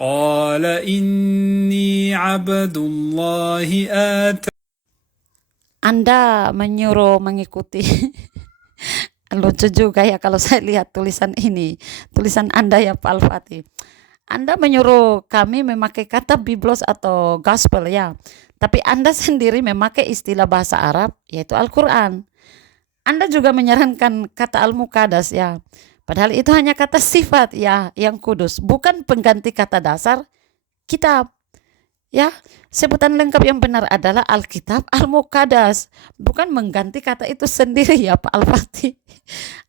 قال إني عبد الله Anda menyuruh mengikuti. Lucu juga ya kalau saya lihat tulisan ini, tulisan Anda ya Pak Al-Fatih. Anda menyuruh kami memakai kata biblos atau gospel ya, tapi Anda sendiri memakai istilah bahasa Arab yaitu Al-Quran. Anda juga menyarankan kata Al-Muqaddas ya, padahal itu hanya kata sifat ya yang kudus, bukan pengganti kata dasar kitab. Ya, sebutan lengkap yang benar adalah Alkitab Al-Muqaddas, bukan mengganti kata itu sendiri ya Pak Al-Fatih.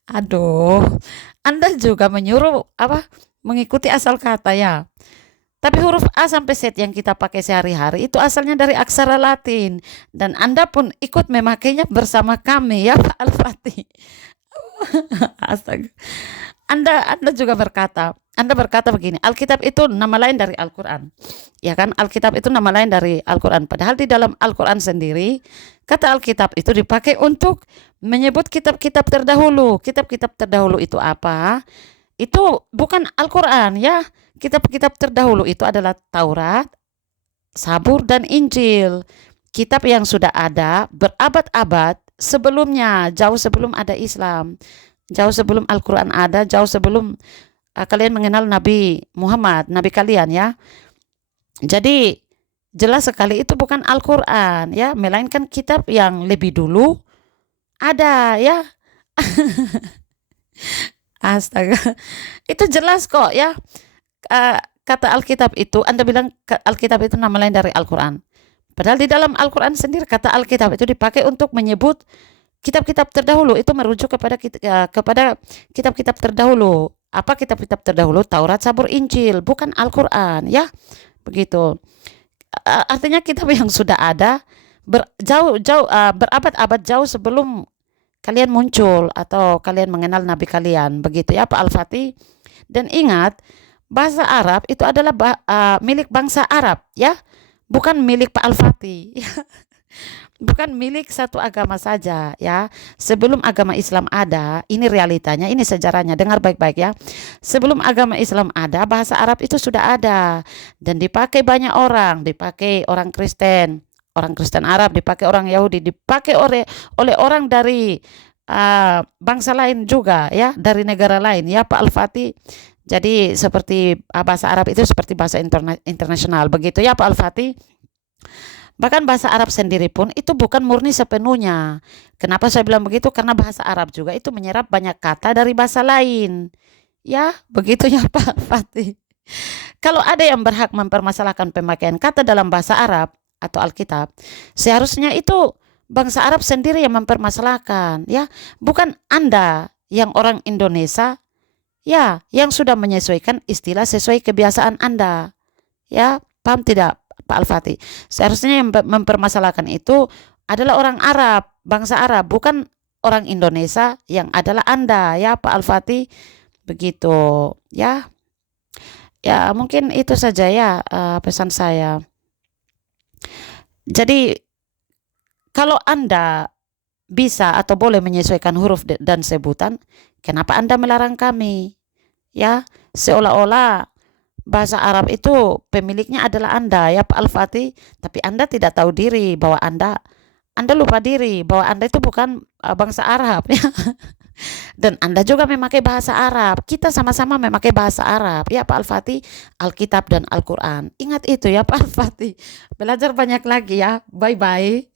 Aduh, Anda juga menyuruh mengikuti asal kata ya. Tapi huruf A sampai Z yang kita pakai sehari-hari itu asalnya dari aksara Latin, dan Anda pun ikut memakainya bersama kami ya Pak Al-Fatih. Astaga. Anda juga Anda berkata begini, Alkitab itu nama lain dari Al-Quran. Ya kan, Alkitab itu nama lain dari Al-Quran. Padahal di dalam Al-Quran sendiri, kata Alkitab itu dipakai untuk menyebut kitab-kitab terdahulu. Kitab-kitab terdahulu itu apa? Itu bukan Al-Quran ya. Kitab-kitab terdahulu itu adalah Taurat, Zabur, dan Injil. Kitab yang sudah ada berabad-abad sebelumnya, jauh sebelum ada Islam, jauh sebelum Al-Quran ada, jauh sebelum kalian mengenal Nabi Muhammad, Nabi kalian ya. Jadi jelas sekali itu bukan Al-Quran ya, melainkan kitab yang lebih dulu ada ya. Astaga, itu jelas kok ya. Kata Alkitab itu, Anda bilang Alkitab itu nama lain dari Al-Quran. Padahal di dalam Al-Quran sendiri kata Alkitab itu dipakai untuk menyebut kitab-kitab terdahulu. Itu merujuk kepada kitab-kitab terdahulu. Apa kitab-kitab terdahulu? Taurat, Zabur, Injil, bukan Al-Quran ya. Begitu. Artinya kitab yang sudah ada berabad-abad jauh sebelum kalian muncul atau kalian mengenal Nabi kalian. Begitu ya Pak Al-Fatih. Dan ingat, bahasa Arab itu adalah milik bangsa Arab ya, bukan milik Pak Al-Fatih. Bukan milik satu agama saja ya. Sebelum agama Islam ada, ini realitanya, ini sejarahnya, dengar baik-baik ya. Sebelum agama Islam ada, bahasa Arab itu sudah ada dan dipakai banyak orang, dipakai orang Kristen Arab, dipakai orang Yahudi, dipakai oleh orang dari bangsa lain juga ya, dari negara lain ya Pak Al-Fatih. Jadi seperti bahasa Arab itu seperti bahasa internasional begitu ya Pak Al-Fatih. Bahkan bahasa Arab sendiri pun itu bukan murni sepenuhnya. Kenapa saya bilang begitu? Karena bahasa Arab juga itu menyerap banyak kata dari bahasa lain. Ya, begitu ya Pak Fatih. Kalau ada yang berhak mempermasalahkan pemakaian kata dalam bahasa Arab atau Alkitab, seharusnya itu bangsa Arab sendiri yang mempermasalahkan, ya, bukan Anda yang orang Indonesia, ya, yang sudah menyesuaikan istilah sesuai kebiasaan Anda. Ya, paham tidak Pak Al-Fatih? Seharusnya yang mempermasalahkan itu adalah orang Arab, bangsa Arab, bukan orang Indonesia yang adalah Anda ya Pak Al-Fatih. Begitu ya. Ya mungkin itu saja ya pesan saya. Jadi kalau Anda bisa atau boleh menyesuaikan huruf dan sebutan, kenapa Anda melarang kami? Ya, seolah-olah bahasa Arab itu pemiliknya adalah Anda ya Pak Al-Fatih, tapi Anda tidak tahu diri bahwa Anda lupa diri bahwa Anda itu bukan bangsa Arab ya. Dan Anda juga memakai bahasa Arab. Kita sama-sama memakai bahasa Arab ya Pak Al-Fatih, Alkitab dan Al-Quran. Ingat itu ya Pak Al-Fatih. Belajar banyak lagi ya. Bye-bye.